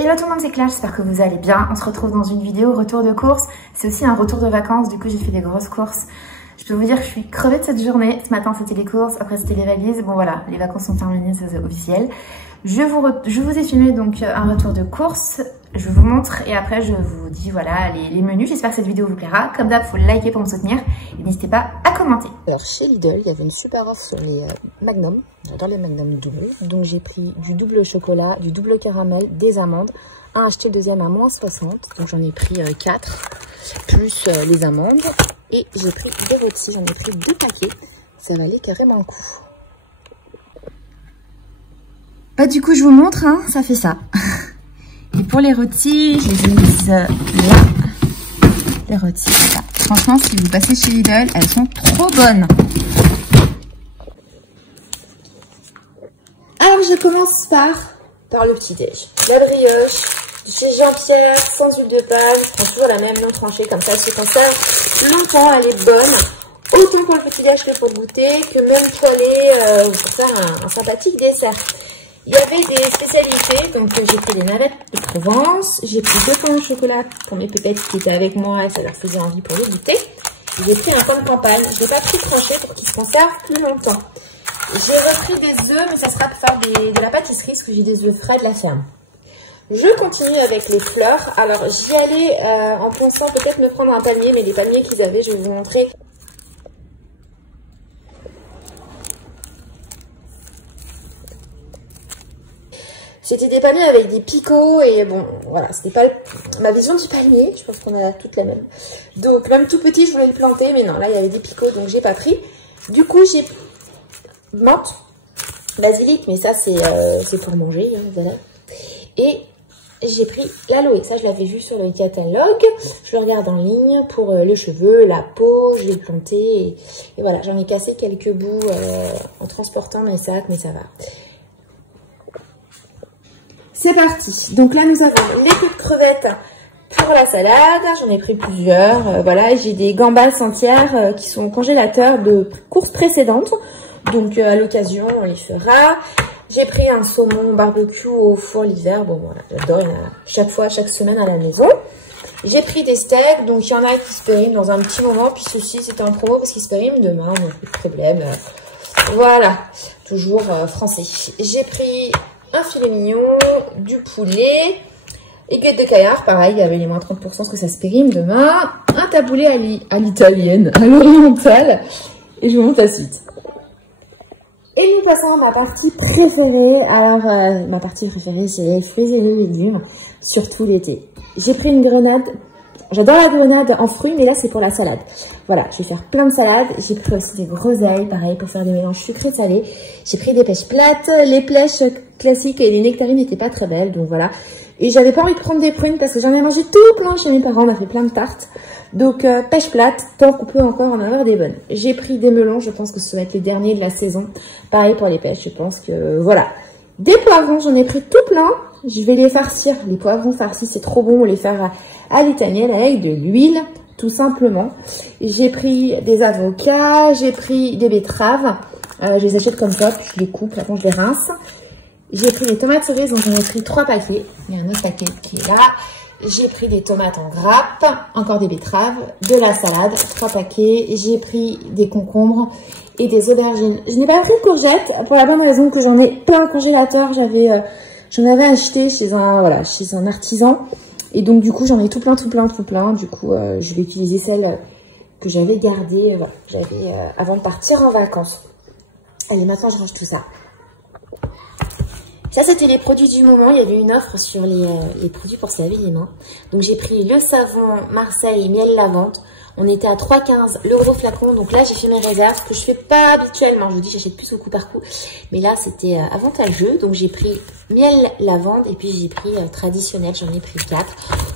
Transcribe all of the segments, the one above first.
Hello tout le monde, c'est Claire, j'espère que vous allez bien. On se retrouve dans une vidéo retour de course. C'est aussi un retour de vacances, du coup j'ai fait des grosses courses. Je peux vous dire que je suis crevée de cette journée. Ce matin c'était les courses, après c'était les valises. Bon voilà, les vacances sont terminées, ça c'est officiel. Je vous ai filmé donc un retour de course. Je vous montre et après je vous dis voilà les menus. J'espère que cette vidéo vous plaira. Comme d'hab, il faut liker pour me soutenir et n'hésitez pas à commenter. Alors chez Lidl, il y avait une super offre sur les Magnum. J'adore les Magnum double. Donc j'ai pris du double chocolat, du double caramel, des amandes. Un acheté, le deuxième à moins 60. Donc j'en ai pris 4 plus les amandes. Et j'ai pris des rôtis. J'en ai pris 2 paquets. Ça valait carrément un coup. Bah du coup je vous montre, hein, ça fait ça. Et pour les rôtis, je les ai mises là. Les rôtis, voilà. Franchement, si vous passez chez Lidl, elles sont trop bonnes. Alors, je commence par le petit-déj. La brioche, chez Jean-Pierre, sans huile de palme. Je prends toujours la même non tranchée, comme ça, elle se conserve longtemps, elle est bonne. Autant pour le petit-déj que pour le goûter, que même poêlée, pour faire un sympathique dessert. Il y avait des spécialités, donc j'ai pris des navettes de Provence, j'ai pris 2 pains au chocolat pour mes pépettes qui étaient avec moi et ça leur faisait envie pour le goûter. J'ai pris un pain de campagne, je ne l'ai pas pris tranché pour qu'il se conserve plus longtemps. J'ai repris des œufs, mais ça sera pour faire de la pâtisserie parce que j'ai des œufs frais de la ferme. Je continue avec les fleurs. Alors j'y allais en pensant peut-être me prendre un panier, mais les paniers qu'ils avaient, je vais vous montrer. C'était des paniers avec des picots et bon, voilà, c'était pas ma vision du panier. Je pense qu'on a toutes la même. Donc, même tout petit, je voulais le planter, mais non, là, il y avait des picots, donc j'ai pas pris. Du coup, j'ai menthe, basilic, mais ça, c'est pour manger, hein, voilà. Et j'ai pris l'aloe. Ça, je l'avais vu sur le catalogue. Je le regarde en ligne pour les cheveux, la peau. Je l'ai planté et voilà, j'en ai cassé quelques bouts en transportant mes sacs, mais ça va. C'est parti. Donc là, nous avons les petites crevettes pour la salade. J'en ai pris plusieurs. Voilà, j'ai des gambas entières qui sont congélateurs de courses précédentes. Donc, à l'occasion, on les fera. J'ai pris un saumon barbecue au four l'hiver. Bon, voilà, j'adore. Il y en a chaque fois, chaque semaine à la maison. J'ai pris des steaks. Donc, il y en a qui se périment dans un petit moment. Puis ceci, c'était en promo parce qu'ils se périment demain. Donc, pas de problème. Voilà, toujours français. J'ai pris un filet mignon, du poulet, aiguette de caillard, pareil, il y avait les moins 30% parce que ça se périme demain, un taboulé à l'italienne, à l'orientale, et je vous montre la suite. Et nous passons à ma partie préférée. Alors, ma partie préférée, c'est les fruits et les légumes, surtout l'été. J'ai pris une grenade. J'adore la grenade en fruits, mais là, c'est pour la salade. Voilà, je vais faire plein de salades. J'ai pris aussi des groseilles, pareil, pour faire des mélanges sucrés-salés. J'ai pris des pêches plates. Les pêches classiques et les nectarines n'étaient pas très belles, donc voilà. Et j'avais pas envie de prendre des prunes parce que j'en ai mangé tout plein chez mes parents. On a fait plein de tartes. Donc, pêche plate, tant qu'on peut encore en avoir des bonnes. J'ai pris des melons, je pense que ce va être le dernier de la saison. Pareil pour les pêches, je pense que, voilà. Des poivrons, j'en ai pris tout plein. Je vais les farcir. Les poivrons farcis, c'est trop bon. On les faire à l'italienne avec de l'huile, tout simplement. J'ai pris des avocats. J'ai pris des betteraves. Je les achète comme ça, puis je les coupe. Après, je les rince. J'ai pris des tomates cerises, donc j'en ai pris 3 paquets. Il y a un autre paquet qui est là. J'ai pris des tomates en grappe. Encore des betteraves. De la salade, 3 paquets. J'ai pris des concombres et des aubergines. Je n'ai pas pris de courgettes pour la bonne raison que j'en ai plein de congélateur. J'en avais acheté chez un artisan. Et donc, du coup, j'en ai tout plein. Du coup, je vais utiliser celle que j'avais gardée avant de partir en vacances. Allez, maintenant, je range tout ça. Ça, c'était les produits du moment. Il y avait une offre sur les produits pour se laver les mains. Donc, j'ai pris le savon Marseille miel lavande. On était à 3,15 le gros flacon. Donc là, j'ai fait mes réserves, ce que je fais pas habituellement. Je vous dis, j'achète plus au coup par coup. Mais là, c'était avantageux. Donc, j'ai pris miel lavande et puis j'ai pris traditionnel. J'en ai pris 4.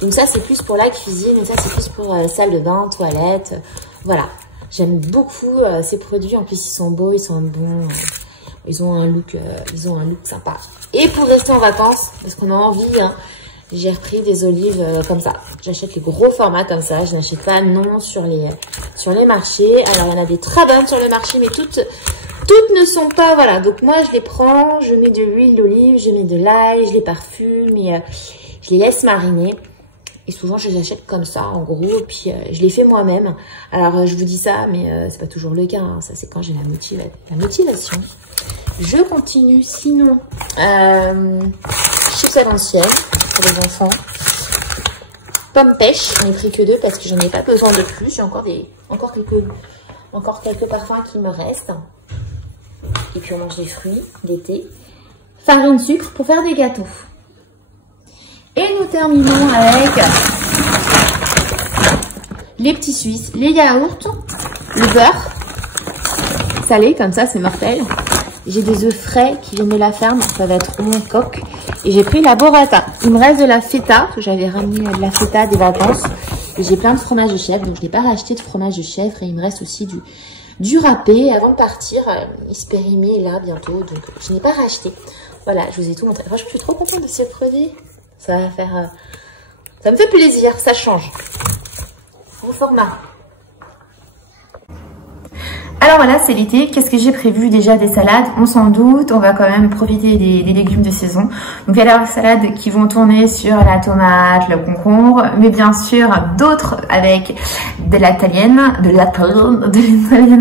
Donc ça, c'est plus pour la cuisine. Et ça, c'est plus pour salle de bain, toilette. Voilà. J'aime beaucoup ces produits. En plus, ils sont beaux, ils sont bons. Ils ont un look sympa. Et pour rester en vacances, parce qu'on a envie, hein, j'ai repris des olives comme ça. J'achète les gros formats comme ça. Je n'achète pas non sur les marchés. Alors, il y en a des très bonnes sur le marché, mais toutes ne sont pas, voilà. Donc, moi, je les prends, je mets de l'huile d'olive, je mets de l'ail, je les parfume je les laisse mariner. Et souvent, je les achète comme ça, en gros. Et puis, je les fais moi-même. Alors, je vous dis ça, mais c'est pas toujours le cas. Hein. Ça, c'est quand j'ai la motivation. Je continue. Sinon, chips à l'ancienne pour les enfants. Pommes pêche. J'en ai pris que 2 parce que j'en ai pas besoin de plus. J'ai encore quelques parfums qui me restent. Et puis, on mange des fruits d'été. Farine de sucre pour faire des gâteaux. Et nous terminons avec les petits Suisses, les yaourts, le beurre salé, comme ça c'est mortel. J'ai des œufs frais qui viennent de la ferme, ça va être mon coq. Et j'ai pris la burrata. Il me reste de la feta, parce que j'avais ramené de la feta des vacances. Et j'ai plein de fromage de chèvre, donc je n'ai pas racheté de fromage de chèvre. Et il me reste aussi du râpé avant de partir. Espérimé là bientôt, donc je n'ai pas racheté. Voilà, je vous ai tout montré. Franchement, je suis trop contente de ces produits. Ça va faire... ça me fait plaisir, ça change. Au format. Alors voilà, c'est l'été. Qu'est-ce que j'ai prévu? Déjà des salades, on s'en doute. On va quand même profiter des légumes de saison. Donc il y a des salades qui vont tourner sur la tomate, le concombre, mais bien sûr d'autres avec de l'italienne,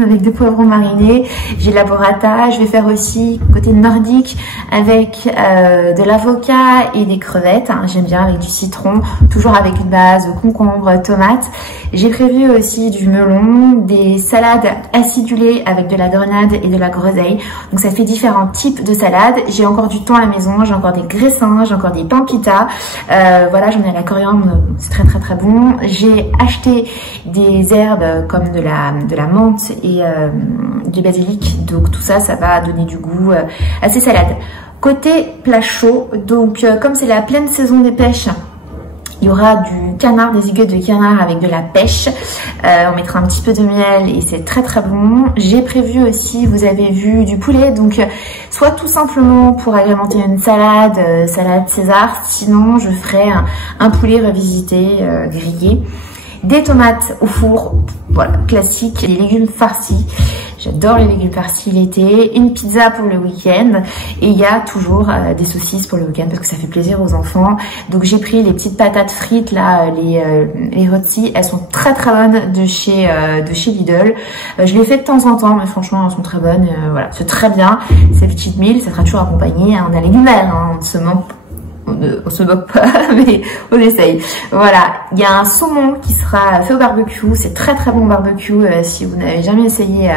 avec des poivrons marinés. J'ai de la burrata. Je vais faire aussi côté nordique avec de l'avocat et des crevettes. Hein. J'aime bien avec du citron, toujours avec une base de concombre, tomate. J'ai prévu aussi du melon, des salades acidulées avec de la grenade et de la groseille. Donc ça fait différents types de salades. J'ai encore du thon à la maison, j'ai encore des graissins, j'ai encore des pampitas. Voilà, j'en ai à la coriandre, c'est très très très bon. J'ai acheté des herbes comme de la menthe et du basilic. Donc tout ça, ça va donner du goût à ces salades. Côté plat chaud, donc comme c'est la pleine saison des pêches, il y aura du canard, des aiguilles de canard avec de la pêche. On mettra un petit peu de miel et c'est très très bon. J'ai prévu aussi, vous avez vu, du poulet. Donc, soit tout simplement pour agrémenter une salade, salade César. Sinon, je ferai un poulet revisité, grillé. Des tomates au four, voilà, classique. Des légumes farcis. J'adore les légumes farcis l'été. Une pizza pour le week-end. Et il y a toujours des saucisses pour le week-end parce que ça fait plaisir aux enfants. Donc j'ai pris les petites patates frites là, les rôtis. Elles sont très très bonnes de chez Lidl. Je les fais de temps en temps, mais franchement elles sont très bonnes. Voilà, c'est très bien. Ces petites meals, ça sera toujours accompagné d'un légumes verts. Hein, on se moque pas, mais on essaye. Voilà, il y a un saumon qui sera fait au barbecue. C'est très très bon barbecue. Si vous n'avez jamais essayé,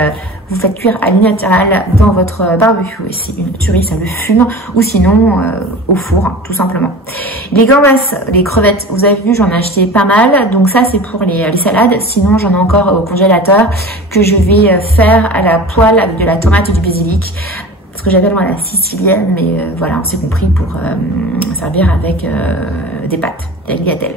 vous faites cuire à l'huile naturelle dans votre barbecue. Et c'est une tuerie, ça le fume. Ou sinon au four, tout simplement. Les gambas, les crevettes, vous avez vu, j'en ai acheté pas mal. Donc ça, c'est pour les salades. Sinon, j'en ai encore au congélateur que je vais faire à la poêle avec de la tomate et du basilic. Ce que j'appelle moi la sicilienne, mais voilà, on s'est compris pour servir avec des pâtes, des tagliatelles.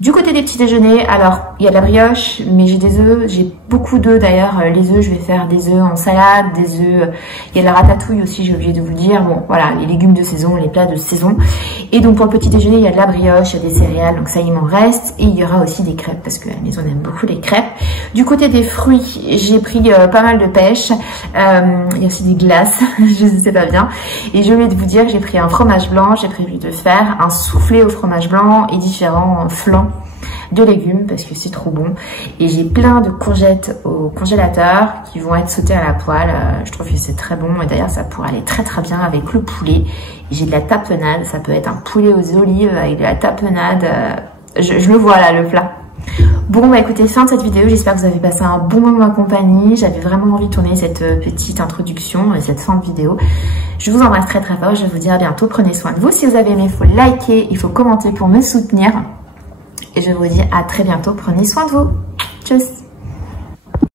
Du côté des petits déjeuners, alors il y a de la brioche, mais j'ai des œufs, j'ai beaucoup d'œufs d'ailleurs. Les œufs, je vais faire des œufs en salade, des œufs, il y a de la ratatouille aussi, j'ai oublié de vous le dire. Bon, voilà, les légumes de saison, les plats de saison. Et donc pour le petit déjeuner, il y a de la brioche, il y a des céréales, donc ça il m'en reste. Et il y aura aussi des crêpes, parce que à la maison on aime beaucoup les crêpes. Du côté des fruits, j'ai pris pas mal de pêche. Il y a aussi des glaces, je sais pas bien. Et je vais vous dire que j'ai pris un fromage blanc, j'ai prévu de faire un soufflé au fromage blanc et différents flancs de légumes parce que c'est trop bon. Et j'ai plein de courgettes au congélateur qui vont être sautées à la poêle. Je trouve que c'est très bon et d'ailleurs ça pourrait aller très très bien avec le poulet. J'ai de la tapenade, ça peut être un poulet aux olives avec de la tapenade. Je le vois là, le plat. Bon bah écoutez, fin de cette vidéo, j'espère que vous avez passé un bon moment en compagnie. J'avais vraiment envie de tourner cette petite introduction et cette fin de vidéo. Je vous embrasse très très fort, je vous dis à bientôt, prenez soin de vous. Si vous avez aimé, il faut liker, il faut commenter pour me soutenir. Et je vous dis à très bientôt, prenez soin de vous. Tchuss.